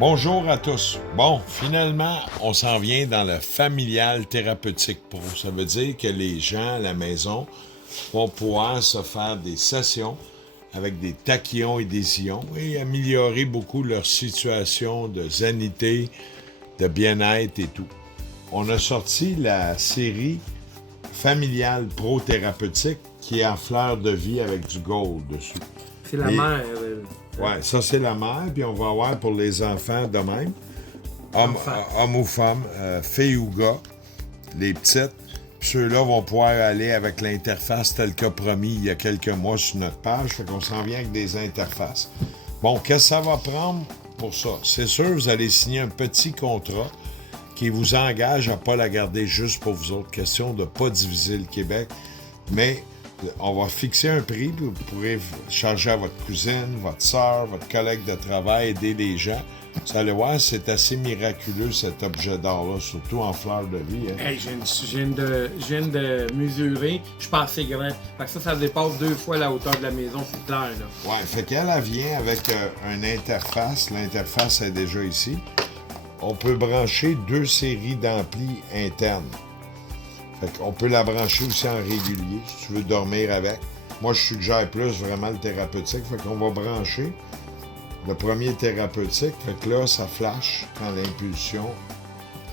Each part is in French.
Bonjour à tous. Bon, finalement, on s'en vient dans le familial thérapeutique pro. Ça veut dire que les gens à la maison vont pouvoir se faire des sessions avec des tachyons et des ions et améliorer beaucoup leur situation de zenité, de bien-être et tout. On a sorti la série familiale pro thérapeutique qui est en fleur de vie avec du gold dessus. C'est la mère. Ouais, ça c'est la mère, puis on va avoir pour les enfants de même. Homme ou femme, fille ou gars, les petites. Puis ceux-là vont pouvoir aller avec l'interface telle qu'a promis il y a quelques mois sur notre page. Fait qu'on s'en vient avec des interfaces. Bon, qu'est-ce que ça va prendre pour ça? C'est sûr, vous allez signer un petit contrat qui vous engage à ne pas la garder juste pour vous autres. Question de ne pas diviser le Québec, mais on va fixer un prix, puis vous pourrez charger à votre cousine, votre soeur, votre collègue de travail, aider les gens. Vous allez voir, c'est assez miraculeux cet objet d'art-là, surtout en fleur de vie. Hein. Hey, je viens de mesurer, je suis pas assez grand. Fait que ça dépasse 2 fois la hauteur de la maison, c'est clair, là. Ouais, fait qu'elle vient avec une interface. L'interface est déjà ici. On peut brancher 2 séries d'amplis internes. Fait qu'on peut la brancher aussi en régulier, si tu veux dormir avec. Moi, je suggère plus vraiment le thérapeutique. Fait qu'on va brancher le premier thérapeutique. Fait que là, ça flash quand l'impulsion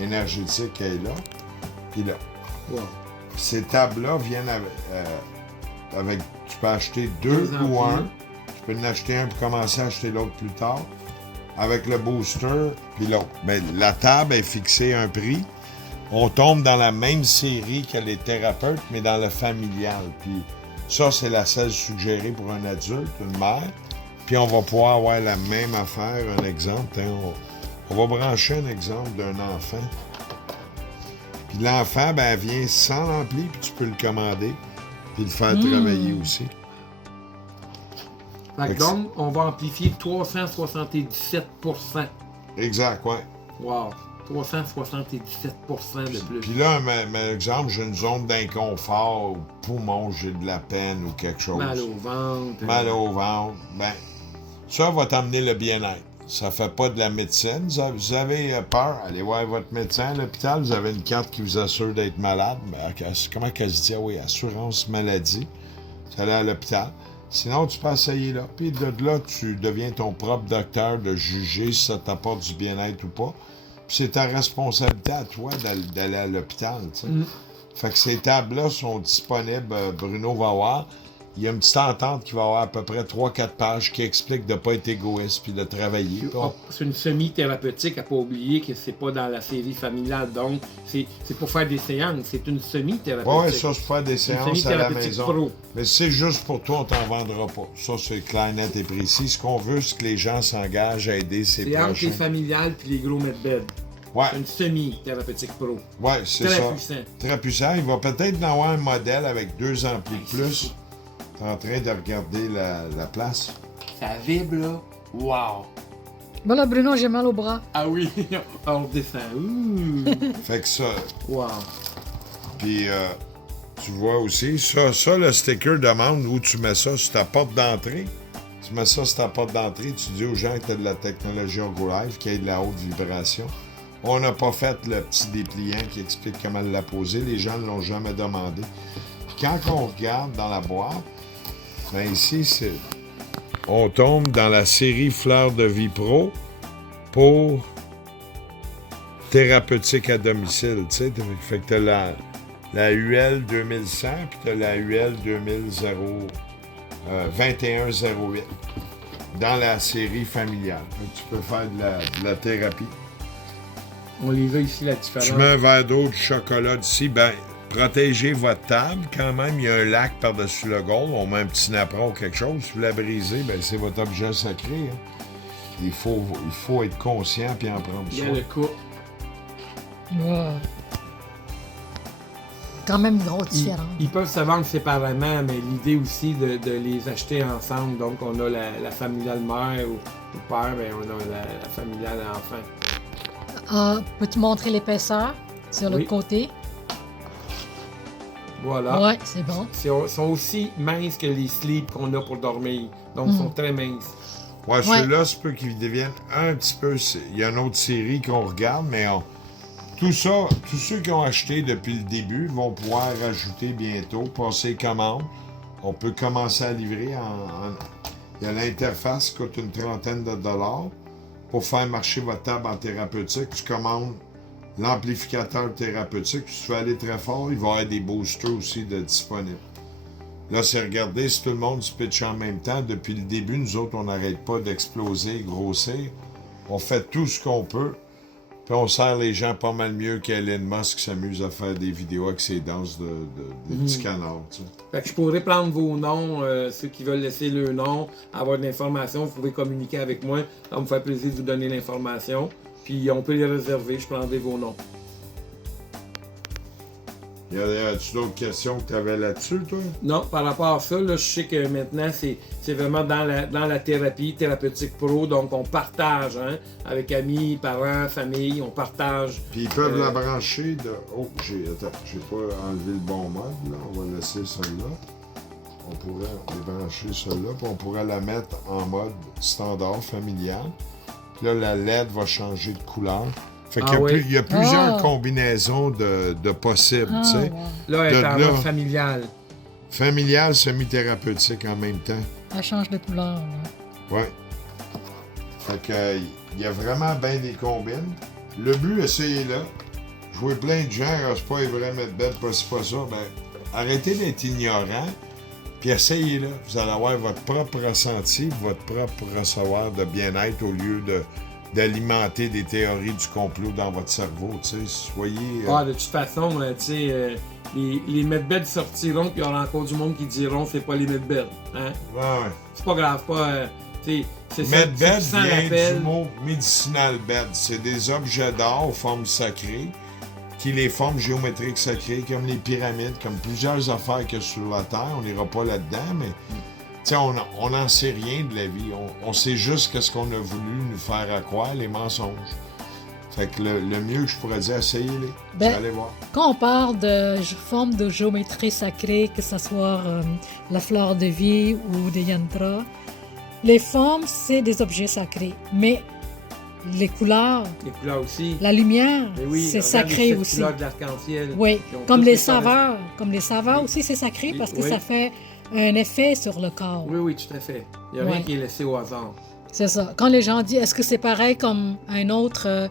énergétique est là. Puis là. Wow. Ces tables-là viennent avec tu peux acheter 2 ou 1. Tu peux en acheter un pour commencer à acheter l'autre plus tard. Avec le booster, puis l'autre. Mais la table est fixée à un prix. On tombe dans la même série que les thérapeutes, mais dans le familial. Puis ça, c'est la celle suggérée pour un adulte, une mère. Puis on va pouvoir avoir la même affaire, un exemple. Hein, on va brancher un exemple d'un enfant. Puis l'enfant, ben, elle vient sans l'ampli, puis tu peux le commander, puis le faire travailler aussi. Fait que donc, on va amplifier 377%. Exact, ouais. Wow. 377% de plus. Puis là, un exemple, j'ai une zone d'inconfort au poumon, j'ai de la peine ou quelque chose. Mal au ventre. Mal au ventre. Ben, ça va t'amener le bien-être. Ça fait pas de la médecine. Vous avez peur, allez voir votre médecin à l'hôpital. Vous avez une carte qui vous assure d'être malade. Ben, comment qu'elle se dit? Ah oui, assurance maladie. Vous allez à l'hôpital. Sinon, tu peux essayer là. Puis de là, tu deviens ton propre docteur de juger si ça t'apporte du bien-être ou pas. Puis c'est ta responsabilité à toi d'aller à l'hôpital, tu sais. Fait que ces tables-là sont disponibles. Bruno va voir. Il y a une petite entente qui va avoir à peu près 3-4 pages qui explique de ne pas être égoïste puis de travailler. C'est une semi-thérapeutique, à ne pas oublier que c'est pas dans la série familiale. Donc, c'est pour faire des séances. C'est une semi-thérapeutique. Oui, ça, c'est faire des séances à la maison. Pro. Mais si c'est juste pour toi, on t'en vendra pas. Ça, c'est clair, net et précis. Ce qu'on veut, c'est que les gens s'engagent à aider ces prochains. C'est entre les familiales puis les gros medbed. Ouais. C'est une semi-thérapeutique pro. Oui, c'est ça. Très puissant. Très puissant. Il va peut-être en avoir un modèle avec 2 amplis de plus. T'es en train de regarder la place. Ça vibre, là. Wow! Ben là, Bruno, j'ai mal au bras. Ah oui, on descend. Fait que ça. Wow! Puis, tu vois aussi, ça, le sticker demande où tu mets ça sur ta porte d'entrée. Tu mets ça sur ta porte d'entrée, tu dis aux gens que tu as de la technologie OrgoLife, qu'il y a de la haute vibration. On n'a pas fait le petit dépliant qui explique comment la poser. Les gens ne l'ont jamais demandé. Puis quand on regarde dans la boîte, ben ici, on tombe dans la série Fleur de Vie Pro pour thérapeutique à domicile. Tu sais, fait que tu as la UL 2100 puis tu as la UL 2108 dans la série familiale. Donc, tu peux faire de la thérapie. On les a ici, la différence. Tu mets un verre d'eau de chocolat d'ici, ben protégez votre table. Quand même, il y a un lac par-dessus le gold. On met un petit napperon ou quelque chose. Si vous la brisez, ben c'est votre objet sacré. Hein. Il faut être conscient et en prendre soin. Il y a le coup. Wow. Quand même une grosse différence. Ils peuvent se vendre séparément, mais l'idée aussi de les acheter ensemble. Donc, on a la familiale mère ou père, mais on a la familiale enfant. Peux-tu montrer l'épaisseur sur l'autre côté? Voilà. Ouais, c'est bon. Ils sont aussi minces que les slips qu'on a pour dormir. Donc, ils sont très minces. Ouais, ceux-là, c'est peut qu'ils deviennent un petit peu... Il y a une autre série qu'on regarde, mais tout ça, tous ceux qui ont acheté depuis le début vont pouvoir rajouter bientôt, passer commande. On peut commencer à livrer Il y a l'interface qui coûte une trentaine de dollars. Pour faire marcher votre table en thérapeutique, tu commandes l'amplificateur thérapeutique. Si tu veux aller très fort, il va y avoir des boosters aussi disponibles. Là, c'est regarder si tout le monde se pitch en même temps. Depuis le début, nous autres, on n'arrête pas d'exploser, grossir. On fait tout ce qu'on peut. Puis on sert les gens pas mal mieux qu'Elon Musk qui s'amuse à faire des vidéos avec ses danses de petits canards. Tu sais. Fait que je pourrais prendre vos noms, ceux qui veulent laisser le nom, avoir de l'information, vous pouvez communiquer avec moi. Ça va me faire plaisir de vous donner l'information. Puis on peut les réserver, je prendrai vos noms. Y a-tu d'autres questions que tu avais là-dessus, toi? Non, par rapport à ça, là, je sais que maintenant, c'est vraiment dans la thérapie, thérapeutique pro, donc on partage, hein, avec amis, parents, famille, on partage. Puis ils peuvent la brancher de... Oh, j'ai pas enlevé le bon mode, là. On va laisser celle-là. On pourrait les brancher celle-là, puis on pourrait la mettre en mode standard, familial. Puis là, la LED va changer de couleur. Fait qu'il y a plusieurs combinaisons de possibles, tu sais. Ouais. Là, elle est en mode familial. Familial, semi-thérapeutique en même temps. Elle change de couleur. Ouais. Fait que, il y a vraiment bien des combines. Le but, essayez-le. Je vois plein de gens, c'est pas les vrais medbeds, c'est pas ça. Ben, arrêtez d'être ignorant, puis essayez-le. Vous allez avoir votre propre ressenti, votre propre recevoir de bien-être au lieu d'alimenter des théories du complot dans votre cerveau, tu sais, soyez... De toute façon, tu sais, les medbeds sortiront, puis il y aura encore du monde qui diront c'est pas les medbeds, hein? Ouais. C'est pas grave, tu sais, c'est ça. Medbed vient du mot medicinal bed. C'est des objets d'art aux formes sacrées, qui les formes géométriques sacrées, comme les pyramides, comme plusieurs affaires qu'il y a sur la Terre. On n'ira pas là-dedans, mais... T'sais, on n'en sait rien de la vie. On sait juste qu'est-ce qu'on a voulu nous faire à croire, les mensonges. Fait que le mieux que je pourrais dire, essayez-les. Vous allez voir. Quand on parle de forme de géométrie sacrée, que ce soit la fleur de vie ou des yantras, les formes, c'est des objets sacrés. Mais les couleurs aussi. La lumière, c'est sacré aussi. Les couleurs de l'arc-en-ciel. Oui, comme les saveurs. Comme les saveurs aussi, c'est sacré parce que ça fait un effet sur le corps. Oui, tout à fait. Il n'y a rien qui est laissé au hasard. C'est ça. Quand les gens disent, est-ce que c'est pareil comme un autre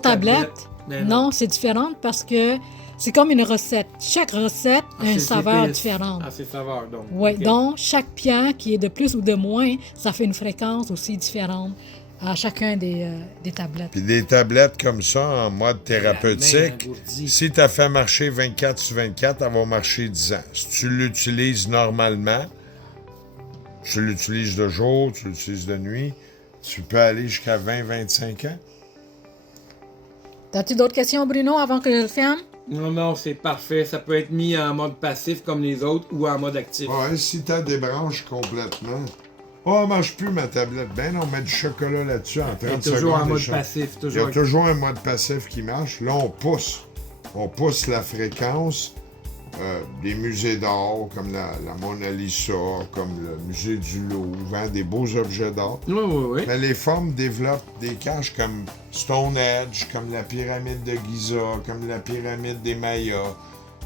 tablette? Non, c'est différent parce que c'est comme une recette. Chaque recette a une saveur différente. Ah, c'est saveur, donc. Oui, donc chaque pierre qui est de plus ou de moins, ça fait une fréquence aussi différente à chacun des tablettes. Puis des tablettes comme ça, en mode thérapeutique, si tu as fait marcher 24/24, elle va marcher 10 ans. Si tu l'utilises normalement, tu l'utilises de jour, tu l'utilises de nuit, tu peux aller jusqu'à 20-25 ans. As-tu d'autres questions, Bruno, avant que je le ferme? Non, c'est parfait. Ça peut être mis en mode passif comme les autres ou en mode actif. Ouais, si tu débranches complètement... Oh, elle marche plus ma tablette. Ben non, on met du chocolat là-dessus en 30 secondes. Toujours en mode passif. Il y a toujours un mode passif qui marche. Là, on pousse. On pousse la fréquence des musées d'art, comme la Mona Lisa, comme le musée du Louvre, des beaux objets d'art. Oui. Mais les formes développent des caches comme Stonehenge, comme la pyramide de Giza, comme la pyramide des Mayas.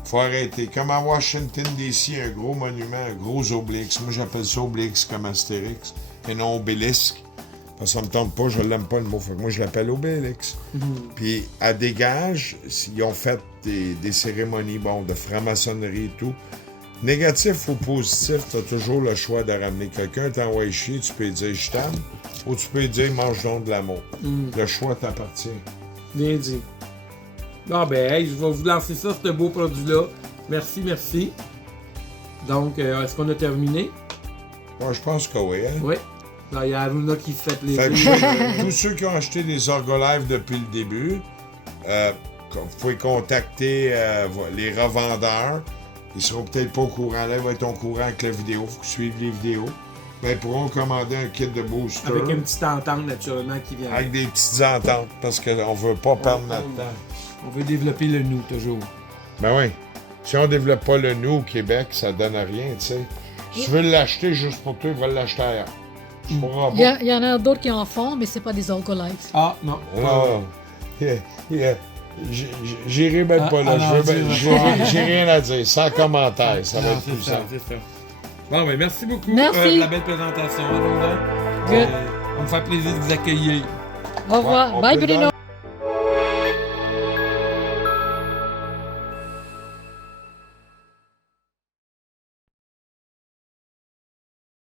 Faut arrêter. Comme à Washington, D.C., un gros monument, un gros obélisque. Moi, j'appelle ça obélisque comme Astérix, et non obélisque. Parce que ça me tente pas, je l'aime pas le mot. Fait que moi, je l'appelle obélisque. Puis, à Dégage, ils ont fait des cérémonies, de franc-maçonnerie et tout. Négatif ou positif, tu as toujours le choix de ramener quelqu'un, t'envoies chier, tu peux dire « je t'aime » ou tu peux dire « mange donc de l'amour ». Le choix t'appartient. Bien dit. Bon, je vais vous lancer ça, ce beau produit-là. Merci. Donc, est-ce qu'on a terminé? Moi, je pense que oui. Hein? Oui. Il y a Aruna qui se fait plaisir. Tous ceux qui ont acheté des Orgolive depuis le début, vous pouvez contacter les revendeurs. Ils seront peut-être pas au courant. Là, ils vont être au courant avec la vidéo. Il faut qu'ils suivent les vidéos. Ils pourront commander un kit de booster. Avec une petite entente, naturellement, qui vient. Avec des petites ententes, parce qu'on ne veut pas perdre notre temps. On veut développer le nous, toujours. Ben oui. Si on ne développe pas le nous au Québec, ça donne rien, tu sais. Si tu veux l'acheter juste pour toi, il va l'acheter ailleurs. Tu pourras Il pas. y en a d'autres qui en font, mais c'est pas des alcoolites. Ah, non. Non. J'irai même pas là. J'ai rien à dire. Sans commentaire. Ça va Non, être plus simple. c'est ça. Bon, ben, merci beaucoup Merci. de la belle présentation, Rosa. Good. On me fait plaisir de vous accueillir. Au revoir. on Bye, peut Bruno.